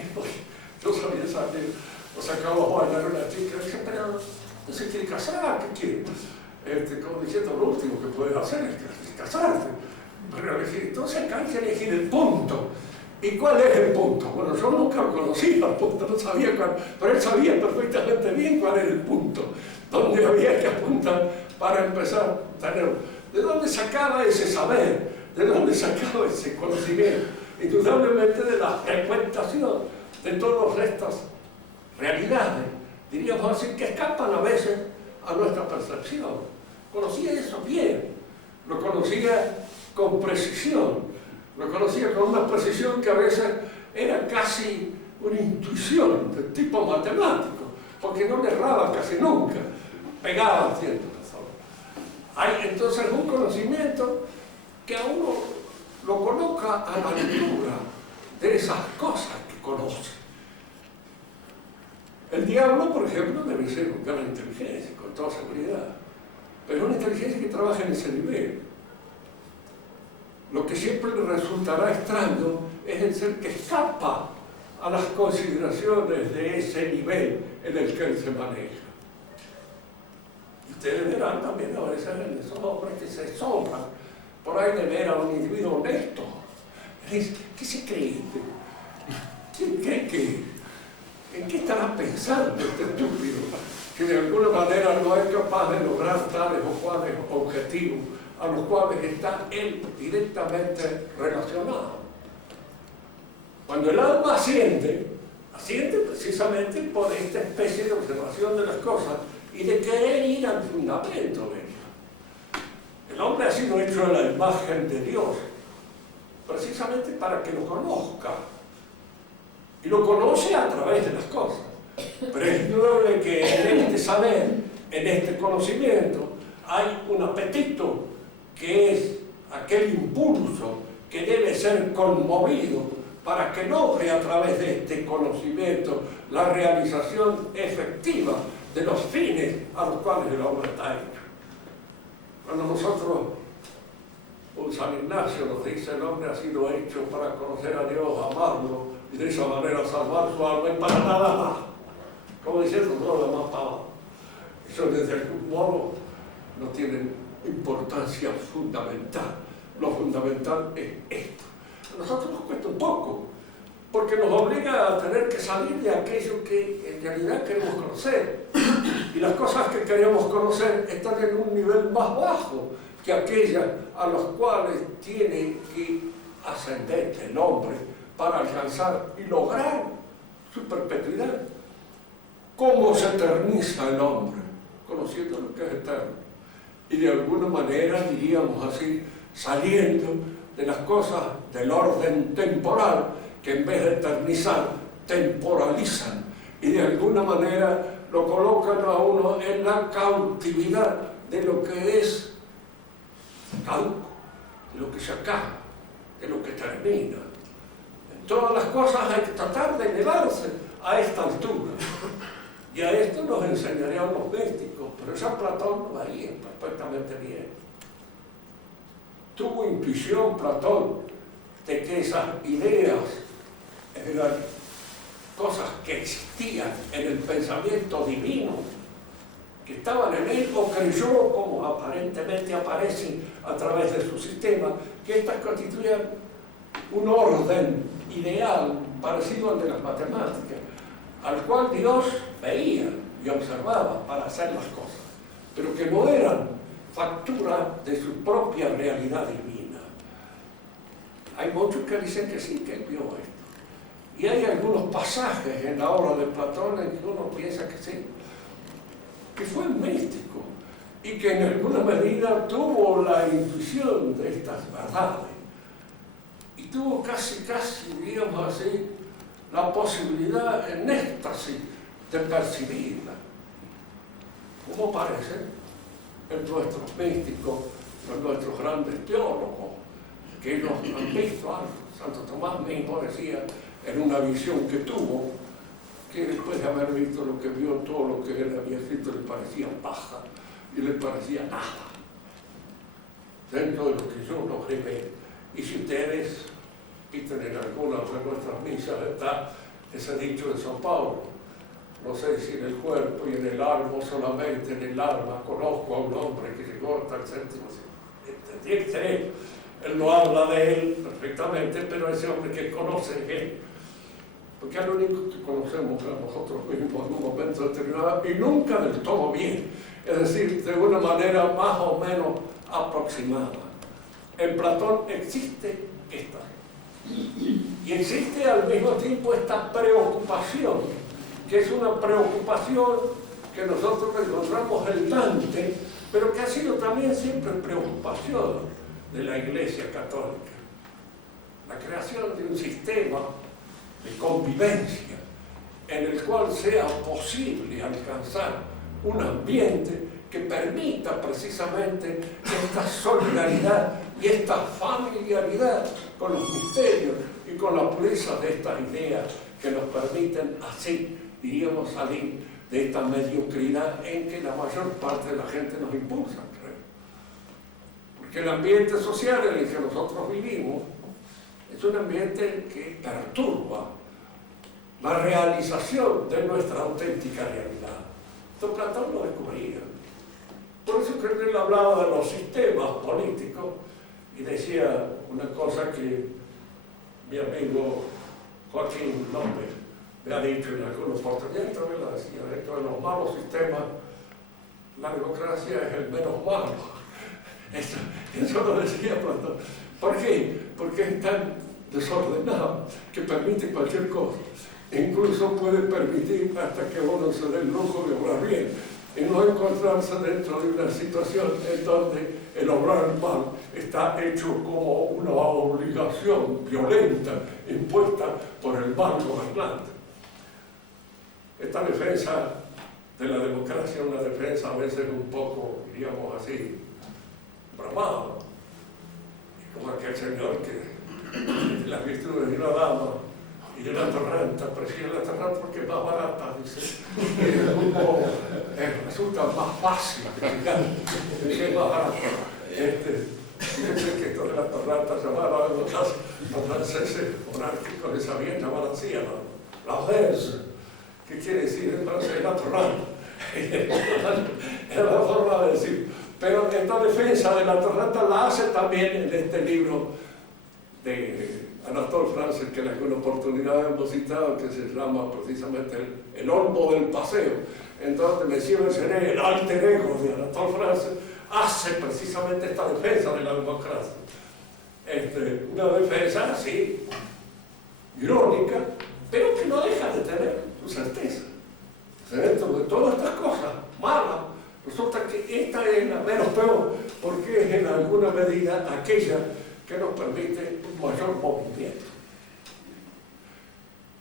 yo sabía salir, o sacaba a bailar a una chica, y dije, pero no se quiere casar, ¿qué quiere? Como diciendo, lo último que puedes hacer es casarte. Pero elegir, entonces acá hay que elegir el punto. ¿Y cuál es el punto? Bueno, yo nunca lo conocía el punto, no sabía cuál, pero él sabía perfectamente bien cuál era el punto, dónde había que apuntar para empezar a tenerlo. ¿De dónde sacaba ese saber? ¿De dónde sacaba ese conocimiento? Indudablemente de la frecuentación de todas estas realidades, diríamos así, que escapan a veces a nuestra percepción. conocía eso bien, lo conocía con precisión, lo conocía con una precisión que a veces era casi una intuición de tipo matemático, porque no le erraba casi nunca, pegaba cierta razón. Hay entonces un conocimiento que a uno lo coloca a la altura de esas cosas que conoce. El diablo, por ejemplo, debe ser una gran inteligencia, con toda seguridad, pero una inteligencia que trabaja en ese nivel. Lo que siempre le resultará extraño es el ser que escapa a las consideraciones de ese nivel en el que él se maneja. Y ustedes verán también a veces en esos hombres que se sobran por ahí de ver a un individuo honesto. ¿Qué se cree? ¿Quién cree que? ¿En qué estará pensando este estúpido? Que de alguna manera no es capaz de lograr tales o cuales objetivos a los cuales está él directamente relacionado. Cuando el alma asciende precisamente por esta especie de observación de las cosas y de querer ir al fundamento de ellas. El hombre ha sido hecho a la imagen de Dios, precisamente para que lo conozca. Y lo conoce a través de las cosas. Pero es indudable que en este saber, en este conocimiento, hay un apetito que es aquel impulso que debe ser conmovido para que logre a través de este conocimiento la realización efectiva de los fines a los cuales el hombre está hecho. Cuando nosotros, San Ignacio nos dice, el hombre ha sido hecho para conocer a Dios, amarlo y de esa manera salvar su alma, y para nada más. Como diciendo, todo lo más para abajo. Eso desde algún modo no tiene importancia fundamental. Lo fundamental es esto. A nosotros nos cuesta un poco, porque nos obliga a tener que salir de aquello que en realidad queremos conocer. Y las cosas que queremos conocer están en un nivel más bajo que aquellas a las cuales tiene que ascender el hombre para alcanzar y lograr su perpetuidad. ¿Cómo se eterniza el hombre? Conociendo lo que es eterno. Y de alguna manera, diríamos así, saliendo de las cosas del orden temporal, que en vez de eternizar, temporalizan. Y de alguna manera lo colocan a uno en la cautividad de lo que es caduco, de lo que se acaba, de lo que termina. En todas las cosas hay que tratar de elevarse a esta altura. Y a esto nos enseñarían los místicos, pero ya Platón lo haría perfectamente bien. Tuvo intuición Platón de que esas ideas eran cosas que existían en el pensamiento divino, que estaban en él, o creyó, como aparentemente aparecen a través de su sistema, que estas constituían un orden ideal parecido al de las matemáticas, al cual Dios veía y observaba para hacer las cosas, pero que no eran factura de su propia realidad divina. Hay muchos que dicen que sí, que él vio esto. Y hay algunos pasajes en la obra de Platón en que uno piensa que sí, que fue místico y que en alguna medida tuvo la intuición de estas verdades. Y tuvo casi, digamos así, la posibilidad en éxtasis de percibirla. ¿Cómo parece? En nuestros místicos, en nuestros grandes teólogos, que ellos han visto algo. Santo Tomás mismo decía, en una visión que tuvo, que después de haber visto lo que vio, todo lo que él había escrito le parecía paja y le parecía nada, dentro de lo que yo logré ver. Y si ustedes visten en algunas de nuestras misas, está ese dicho de San Pablo, no sé si en el cuerpo y en el alma, solamente en el alma conozco a un hombre que llegó hasta el séptimo cielo. Tiene que ser él. Él no habla de él perfectamente, pero ese hombre que conoce es él. Porque es lo único que conocemos a nosotros mismos en un momento determinado y nunca del todo bien. Es decir, de una manera más o menos aproximada. En Platón existe esta. Y existe al mismo tiempo esta preocupación, que es una preocupación que nosotros encontramos en Dante pero que ha sido también siempre preocupación de la Iglesia Católica. La creación de un sistema de convivencia en el cual sea posible alcanzar un ambiente que permita precisamente esta solidaridad y esta familiaridad con los misterios y con la pureza de estas ideas que nos permiten así, diríamos, salir de esta mediocridad en que la mayor parte de la gente nos impulsa, creo. Porque el ambiente social en el que nosotros vivimos es un ambiente que perturba la realización de nuestra auténtica realidad. Esto Platón lo descubría. Por eso que él hablaba de los sistemas políticos y decía una cosa que mi amigo Joaquín López me ha dicho en alguna oportunidad, también la decía, dentro de los malos sistemas, la democracia es el menos malo. Eso lo decía Platón. ¿Por qué? Porque es tan desordenado que permite cualquier cosa. Incluso puede permitir hasta que uno se dé el lujo de obrar bien y no encontrarse dentro de una situación en donde el obrar mal está hecho como una obligación violenta impuesta por el mal gobernante. Esta defensa de la democracia es una defensa a veces un poco, diríamos así, bramada, como aquel señor que las virtudes de una dama y de una torrenta, prefiere la torrenta porque es más barata, dice, resulta más fácil que es más barata. Fíjense que esto de la torrenta se llama los franceses monárquicos de sabían llamar así la verse, que quiere decir en francés la torrenta. Es la forma de decir. Pero esta defensa de la torrenta la hace también en este libro de Anatole France, que en alguna oportunidad hemos citado, que se llama precisamente El Olmo del Paseo, en donde Monsieur Bergeret, el alter ego de Anatole France, hace precisamente esta defensa de la democracia. Una defensa así, irónica, pero que no deja de tener su certeza. Dentro de todas estas cosas malas, resulta que esta es la menos peor, porque es en alguna medida aquella que nos permite un mayor movimiento.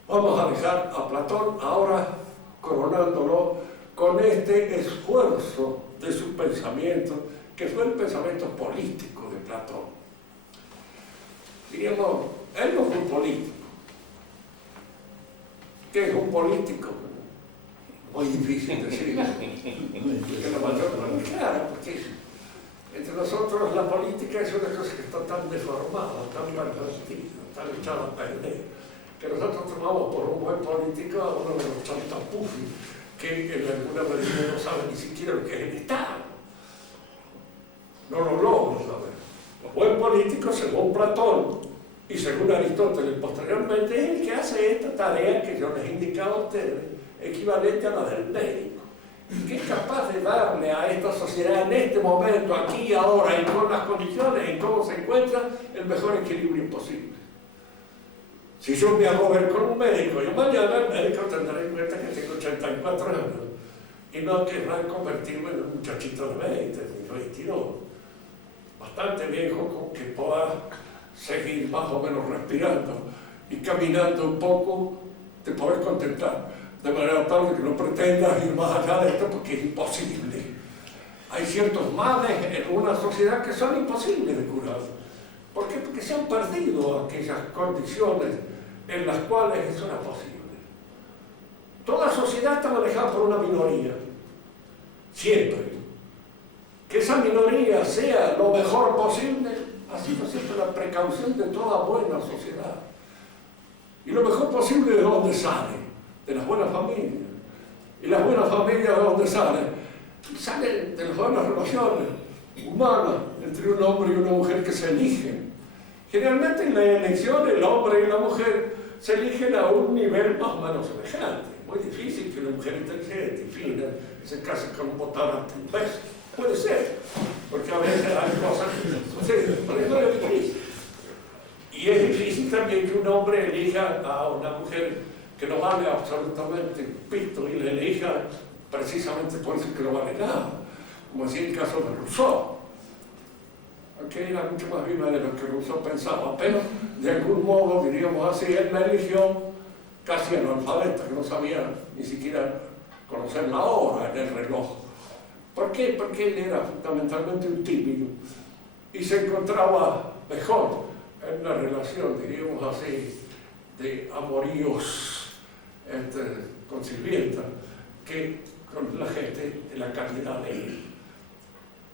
Vamos a dejar a Platón ahora coronándolo con este esfuerzo de su pensamiento, que fue el pensamiento político de Platón. Diríamos, él no fue un político. ¿Qué es un político? Muy difícil decirlo. Porque la mayor parte, claro, porque entre nosotros la política es una cosa que está tan deformada, tan pervertida, tan echada a perder, que nosotros tomamos por un buen político a uno de los chantapufis que en alguna medida no sabe ni siquiera lo que es el Estado. No lo logra saber. El buen político, según Platón y según Aristóteles posteriormente, es el que hace esta tarea que yo les he indicado a ustedes, equivalente a la del médico, que es capaz de darle a esta sociedad en este momento, aquí y ahora, y con las condiciones en cómo se encuentra, el mejor equilibrio posible. Si yo me hago ver con un médico, yo mañana el médico tendrá en cuenta que tengo 84 años y no querrá convertirme en un muchachito de 20, ni 22, bastante viejo con que pueda seguir más o menos respirando y caminando un poco, te podés contentar. De manera tal que no pretendas ir más allá de esto porque es imposible. Hay ciertos males en una sociedad que son imposibles de curar. ¿Por qué? Porque se han perdido aquellas condiciones en las cuales eso era posible. Toda sociedad está manejada por una minoría. Siempre. Que esa minoría sea lo mejor posible ha sido siempre la precaución de toda buena sociedad. Y lo mejor posible ¿de dónde sale? De las buenas familias. ¿Y las buenas familias de dónde salen? Salen de las buenas relaciones humanas entre un hombre y una mujer que se eligen. Generalmente en la elección el hombre y la mujer se eligen a un nivel más o menos semejante. Muy difícil que una mujer inteligente y fina se case con un botán un beso. Puede ser, porque a veces hay cosas que no suceden, pero eso es difícil. Y es difícil también que un hombre elija a una mujer que no vale absolutamente pito y le elija precisamente por eso que no vale nada. como decía el caso de Rousseau, aunque era mucho más viva de lo que Rousseau pensaba, pero de algún modo, diríamos así, él me eligió casi analfabeta, que no sabía ni siquiera conocer la hora en el reloj. ¿Por qué? Porque él era fundamentalmente un tímido y se encontraba mejor en una relación, diríamos así, de amoríos con sirvienta que con la gente de la calidad de él.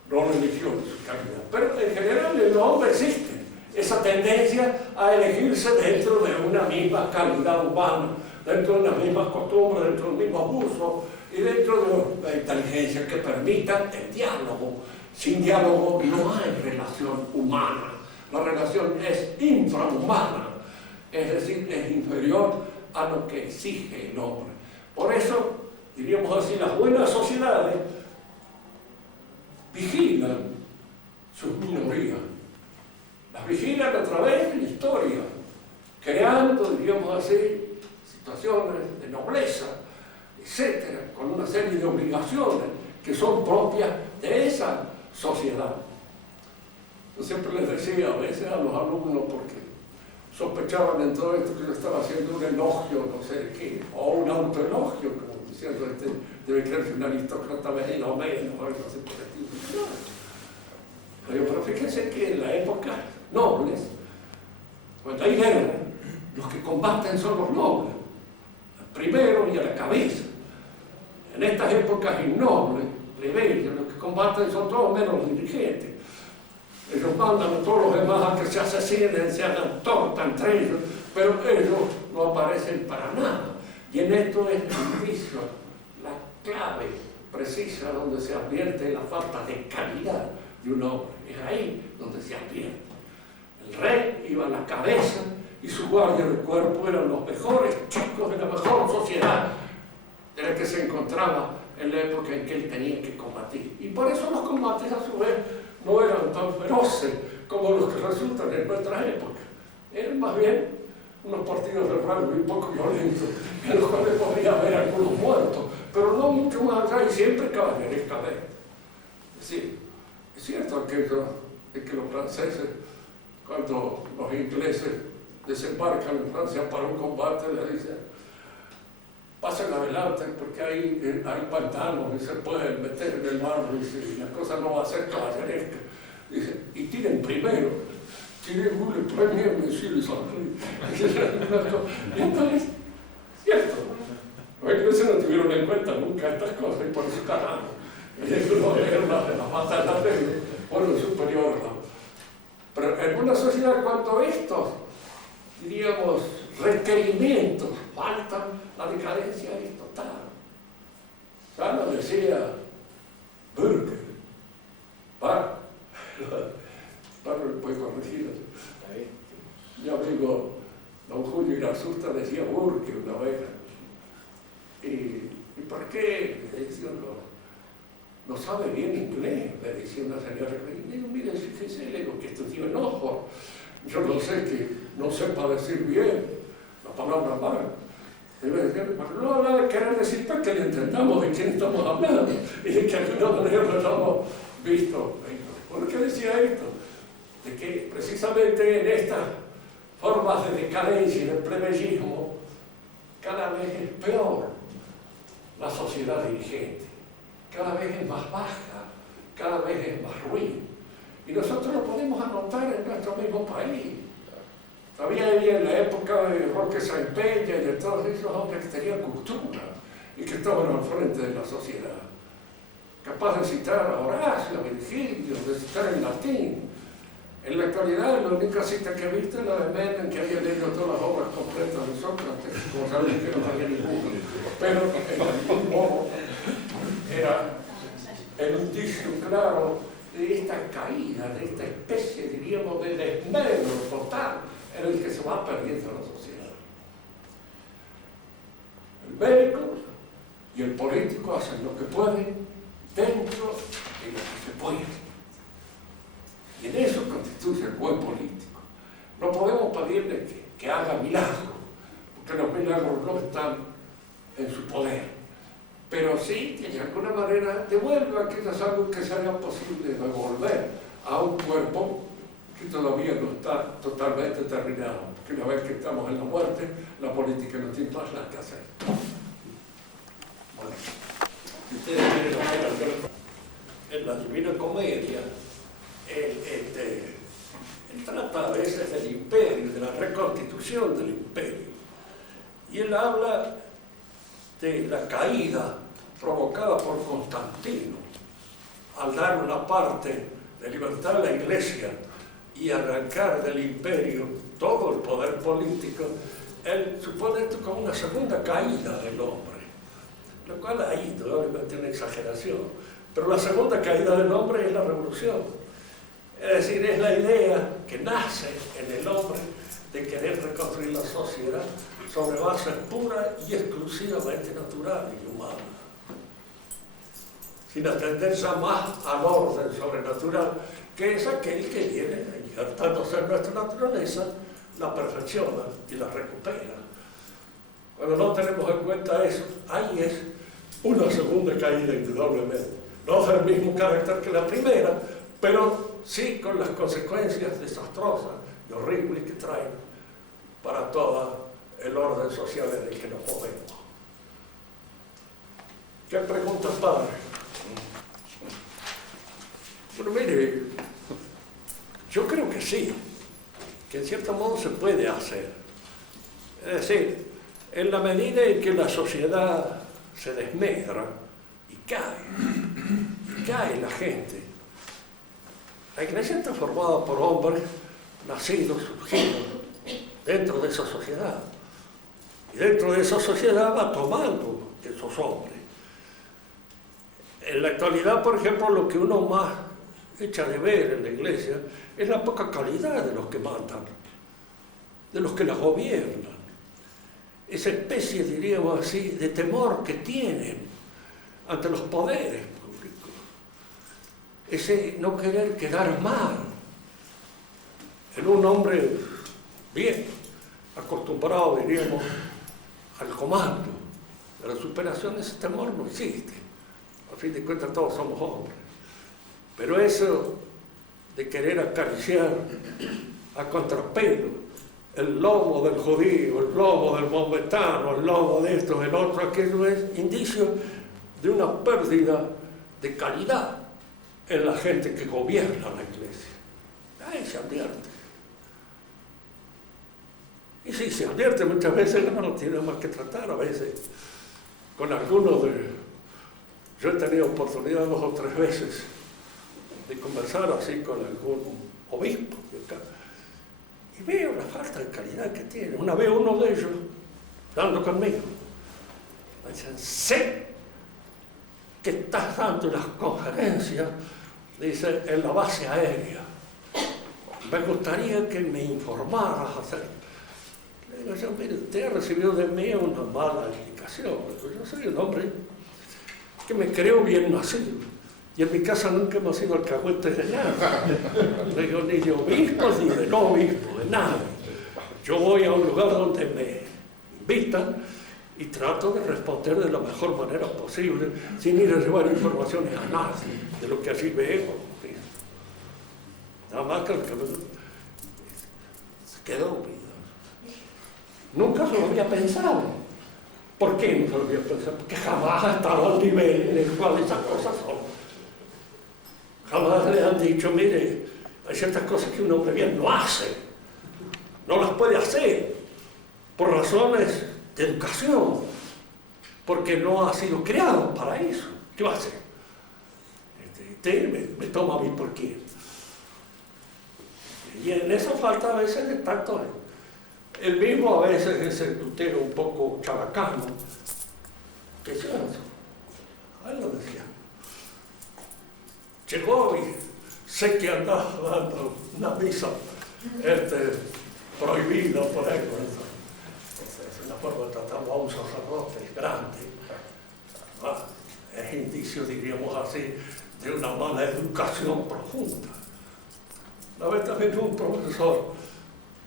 No le eligió de su calidad. Pero en general en los hombres existe esa tendencia a elegirse dentro de una misma calidad humana, dentro de las mismas costumbres, dentro del mismo abuso y dentro de la inteligencia que permita el diálogo. Sin diálogo no hay relación humana. La relación es infrahumana, es decir, es inferior a lo que exige el hombre. Por eso, diríamos así, las buenas sociedades vigilan sus minorías. Las vigilan a través de la historia, creando, diríamos así, situaciones de nobleza, etcétera, con una serie de obligaciones que son propias de esa sociedad. Yo siempre les decía a veces a los alumnos, porque sospechaban en todo esto que yo estaba haciendo un elogio, no sé de qué, o un autoelogio, como diciendo, debe creerse un aristócrata veneno o menos, o algo así por el estilo. Pero fíjense que en la época nobles, cuando hay guerra, los que combaten son los nobles, al primero y a la cabeza. En estas épocas innobles, plebeyos, los que combaten son todos menos los dirigentes. Ellos mandan a todos los demás a que se asesinen, se hagan torta entre ellos, pero ellos no aparecen para nada. Y en esto es el vicio, la clave precisa donde se advierte la falta de calidad de un hombre. Es ahí donde se advierte. El rey iba a la cabeza y su guardia de cuerpo eran los mejores chicos de la mejor sociedad de la que se encontraba en la época en que él tenía que combatir. Y por eso los combates a su vez no eran tan feroces como los que resultan en nuestra época. Eran más bien unos partidos de rugby un poco violentos, en los cuales podría haber algunos muertos, pero no mucho más allá y siempre caballerescamente. Es decir, es cierto aquello de que los franceses, cuando los ingleses desembarcan en Francia para un combate, le dicen: pasen adelante porque hay pantanos y se pueden meter en el mar y la cosa no va a ser caballeresca. Dice, y tiren primero, tiren vous le premier, monsieur le Sanglé. Y entonces, cierto, los ingleses no tuvieron en cuenta nunca estas cosas y por eso ganaron. Ellos no eran las batallas de pueblo superior, ¿no? Pero en una sociedad cuando estos, diríamos, requerimientos faltan, la decadencia es total. Ya lo decía Burke, para puede corregir. Mi amigo don Julio Irasusta decía Burke una vez. ¿Y por qué? Le decía, no sabe bien inglés, me decía una señora. Y le digo, mire, fíjese, le digo que estudió en Oxford. Yo no sé que no sepa decir bien la palabra mal. Debe decir, pero no habla de querer decir para que le entendamos de quién estamos hablando y de que de alguna manera lo hayamos visto. ¿Por qué decía esto? De que precisamente en estas formas de decadencia y de plebeyismo cada vez es peor la sociedad dirigente, cada vez es más baja, cada vez es más ruin. Y nosotros lo podemos anotar en nuestro mismo país. Todavía había en la época de Roque Sáenz Peña y de todos esos hombres que tenían cultura y que estaban al frente de la sociedad. Capaz de citar a Horacio, a Virgilio, de citar en latín. En la actualidad, la única cita que he visto es la de Menem, que había leído todas las obras completas de Sócrates, como saben que no había ninguno. Pero en algún modo era el indicio claro de esta caída, de esta especie, diríamos, de desmedro total en el que se va perdiendo la sociedad. El médico y el político hacen lo que pueden dentro de lo que se puede. Y en eso constituye el buen político. No podemos pedirle que haga milagros, porque los milagros no están en su poder. pero sí que de alguna manera devuelve aquellas algo que sea posible devolver a un cuerpo que todavía no está totalmente terminado, que una vez que estamos en la muerte, la política no tiene más nada que hacer. Bueno, si ustedes quieren hacer algo en la Divina Comedia, él trata a veces del imperio, de la reconstitución del imperio, y él habla de la caída provocada por Constantino al dar una parte de libertad a la Iglesia y arrancar del imperio todo el poder político. Él supone esto como una segunda caída del hombre, lo cual ahí probablemente una exageración, pero la segunda caída del hombre es la revolución. Es decir, es la idea que nace en el hombre de querer reconstruir la sociedad sobre bases puras y exclusivamente naturales y humanas, sin atender más al orden sobrenatural, que es aquel que viene, injertándose en nuestra naturaleza, la perfecciona y la recupera. Cuando no tenemos en cuenta eso, ahí es una segunda caída indudablemente. No del mismo carácter que la primera, pero sí con las consecuencias desastrosas y horribles que traen para todo el orden social en el que nos movemos. ¿Qué pregunta, padre? Bueno, mire, yo creo que sí, que en cierto modo se puede hacer. Es decir, en la medida en que la sociedad se desmedra y cae la gente. La Iglesia está formada por hombres nacidos, surgidos dentro de esa sociedad. Y dentro de esa sociedad va tomando esos hombres. En la actualidad, por ejemplo, lo que uno más echa de ver en la Iglesia es la poca calidad de los que mandan, de los que la gobiernan. Esa especie, diríamos así, de temor que tienen ante los poderes públicos. Ese no querer quedar mal en un hombre bien acostumbrado, diríamos, al comando. De la superación, ese temor no existe. A fin de cuentas todos somos hombres. Pero eso de querer acariciar a contrapelo el lomo del judío, el lomo del maometano, el lomo de esto, el otro, aquello, es indicio de una pérdida de calidad en la gente que gobierna la Iglesia. Ahí se advierte. Y sí, se advierte muchas veces, no lo tiene más que tratar a veces con algunos de... Yo he tenido oportunidad 2 o 3 veces de conversar así con algún obispo de acá, y veo la falta de calidad que tiene. Una vez uno de ellos, dando conmigo, me dicen, sé que estás dando las conferencias, dice, en la base aérea. Me gustaría que me informaras acerca. Le digo yo, mire, usted ha recibido de mí una mala indicación. Yo soy un hombre que me creo bien nacido. Y en mi casa nunca hemos sido alcahuetes de nada. No digo ni de obispos ni de no obispos, de nada. Yo voy a un lugar donde me invitan y trato de responder de la mejor manera posible, sin ir a llevar informaciones a nadie de lo que allí veo. Nada más que el que se quedó olvidado. Nunca se lo había pensado. ¿Por qué no se lo había pensado? Porque jamás ha estado al nivel en el cual esas cosas son. Jamás le han dicho, mire, hay ciertas cosas que un hombre bien no hace, no las puede hacer, por razones de educación, porque no ha sido creado para eso. ¿Qué va a hacer? Me toma a mí por quién. Y en esa falta a veces de tacto, el mismo a veces es el tutero un poco chabacano, que es eso, a él lo decía. Llegó y sé que andaba dando una misa prohibida por él. Es una forma de tratar a un sacerdote grande. Es indicio, diríamos así, de una mala educación profunda. Una vez también un profesor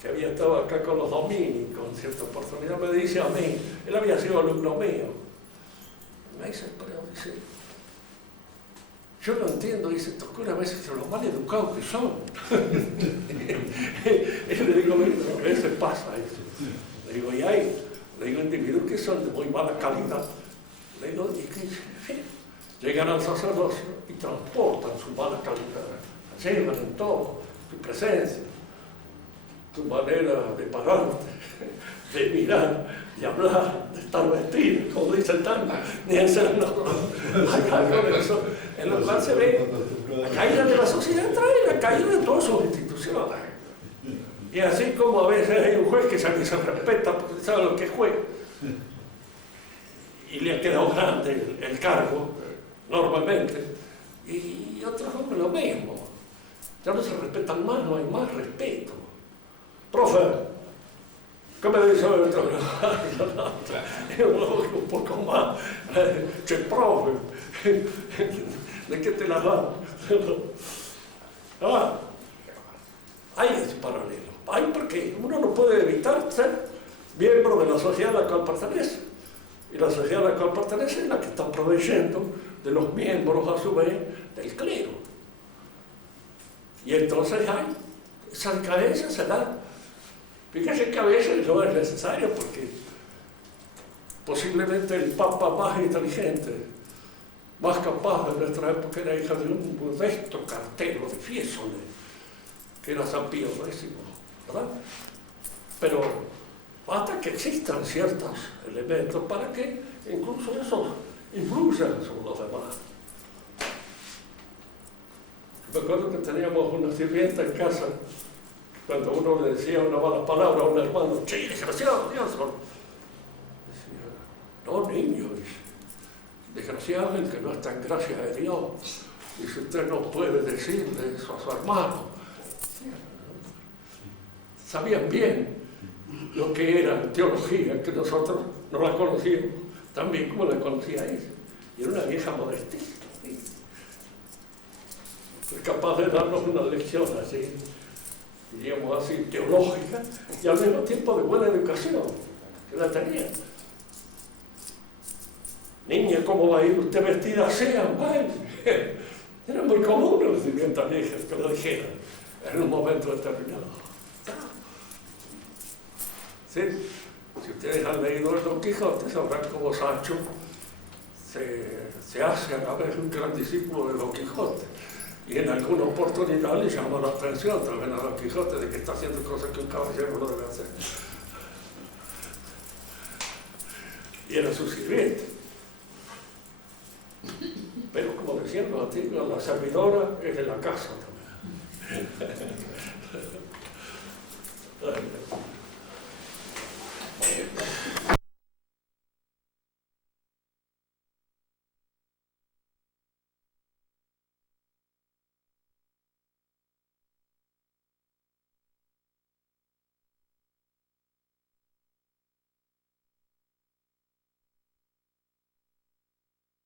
que había estado acá con los dominicos en cierta oportunidad me dice a mí, él había sido alumno mío, me dice, pero dice, yo no entiendo, dice, estos curas a veces son los mal educados que son. Y le digo, a veces pasa eso. Le digo, y hay, le digo, individuos que son de muy mala calidad. Le digo, y que llegan al sacerdocio y transportan su mala calidad, llevan en todo, tu presencia, tu manera de pararte, de mirar, de hablar, de estar vestido, como dice el tango, ni hacer hay algo de eso, en lo cual se ve la caída de la sociedad, trae la caída de todas sus instituciones. Y así como a veces hay un juez que se respeta porque sabe lo que es juez, y le ha quedado grande el cargo, normalmente, y otros hombres lo mismo. Ya no se respetan más, no hay más respeto. Profe, ¿qué me dice el otro? Un poco más. Che, profe, ¿de qué te la dan? Hay ese paralelo. Hay porque uno no puede evitar ser miembro de la sociedad a la cual pertenece. Y la sociedad a la cual pertenece es la que está proveyendo de los miembros, a su vez, del clero. Y entonces hay esa decadencia, se da. Fíjese que a veces no es necesario porque posiblemente el papa más inteligente, más capaz de nuestra época era hija de un modesto cartero de Fiesole, que era San Pío X, ¿verdad? Pero basta que existan ciertos elementos para que incluso eso influya sobre los demás. Me acuerdo que teníamos una sirvienta en casa, cuando uno le decía una mala palabra a un hermano, che, desgraciado, Dios, decía, no, niño, desgraciado el que no está en gracia de Dios, dice, usted no puede decirle eso a su hermano. Sabían bien lo que era teología, que nosotros no la conocíamos tan bien como la conocía ella. Y era una vieja modestísima. Fue capaz de darnos una lección así, diríamos así, teológica, y al mismo tiempo de buena educación, que la tenía. Niña, ¿cómo va a ir usted vestida así? Era muy común en las sirvientas viejas que lo dijeran en un momento determinado. ¿Sí? Si ustedes han leído el Don Quijote, sabrán cómo Sancho se hace a la vez un gran discípulo de Don Quijote. Y en alguna oportunidad le llama la atención también a Don Quijote de que está haciendo cosas que un caballero no debe hacer. Y era su sirviente. Pero como decían los antiguos, la servidora es de la casa también.